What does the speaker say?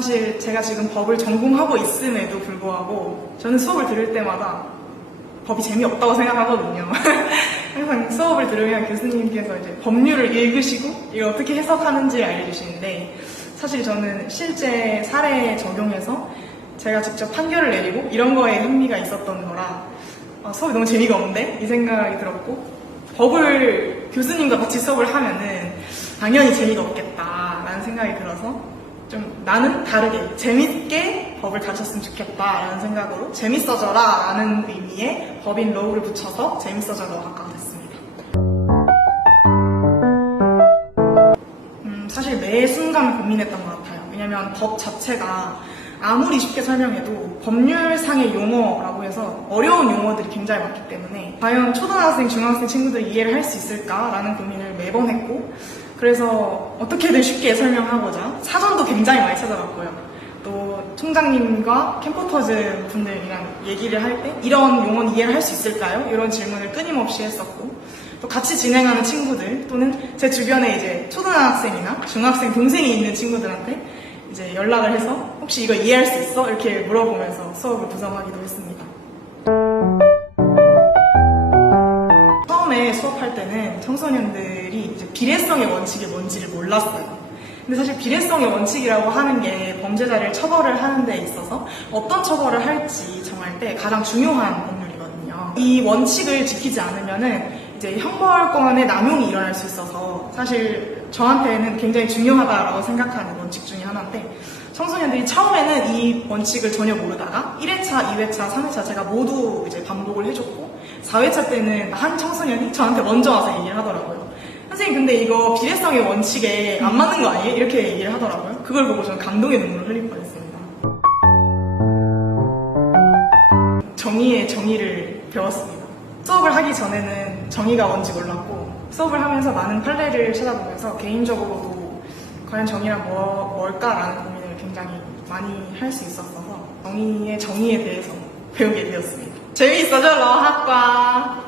제가 지금 법을 전공하고 있음에도 불구하고 저는 수업을 들을 때마다 법이 재미없다고 생각하거든요. 항상 수업을 들으면 교수님께서 이제 법률을 읽으시고 이걸 어떻게 해석하는지 알려주시는데 사실 저는 실제 사례 적용해서 제가 직접 판결을 내리고 이런 거에 흥미가 있었던 거라 아, 수업이 너무 재미가 없는데 이 생각이 들었고 법을 교수님과 같이 수업을 하면은 당연히 재미가 없겠다라는 생각이 들어서 좀 나는 다르게 재밌게 법을 가르쳤으면 좋겠다라는 생각으로 재밌어져라 라는 의미의 법인 로우를 붙여서 재밌어져로 학과가 됐습니다. 음, 사실 매 순간 고민했던 것 같아요. 왜냐면 법 자체가 아무리 쉽게 설명해도 법률상의 용어라고 해서 어려운 용어들이 굉장히 많기 때문에 과연 초등학생, 중학생 친구들이 이해를 할 수 있을까라는 고민을 매번 했고 그래서 어떻게든 쉽게 설명하고자 사전도 굉장히 많이 찾아봤고요. 또 총장님과 캠퍼터즈 분들이랑 얘기를 할 때 이런 용어는 이해를 할 수 있을까요? 이런 질문을 끊임없이 했었고 또 같이 진행하는 친구들 또는 제 주변에 이제 초등학생이나 중학생 동생이 있는 친구들한테 이제 연락을 해서 혹시 이거 이해할 수 있어? 이렇게 물어보면서 수업을 구성하기도 했습니다. 처음에 수업할 때는 청소년들이 이제 비례성의 원칙이 뭔지를 몰랐어요. 근데 사실 비례성의 원칙이라고 하는 게 범죄자를 처벌을 하는 데 있어서 어떤 처벌을 할지 정할 때 가장 중요한 법률이거든요. 이 원칙을 지키지 않으면은 이제 형벌권의 남용이 일어날 수 있어서 사실 저한테는 굉장히 중요하다라고 생각하는 원칙 중에 하나인데 청소년들이 처음에는 이 원칙을 전혀 모르다가 1회차, 2회차, 3회차 제가 모두 이제 반복을 해줬고 4회차 때는 한 청소년이 저한테 먼저 와서 얘기를 하더라고요. 선생님 근데 이거 비례성의 원칙에 안 맞는 거 아니에요? 이렇게 얘기를 하더라고요. 그걸 보고 저는 감동의 눈물을 흘릴 뻔했습니다. 정의의 정의를 배웠습니다. 수업을 하기 전에는 정의가 뭔지 몰랐고 수업을 하면서 많은 판례를 찾아보면서 개인적으로도 과연 정의란 뭐, 뭘까라는 고민을 굉장히 많이 할 수 있었어서 정의의 정의에 대해서 배우게 되었습니다. 재미있어져 러학과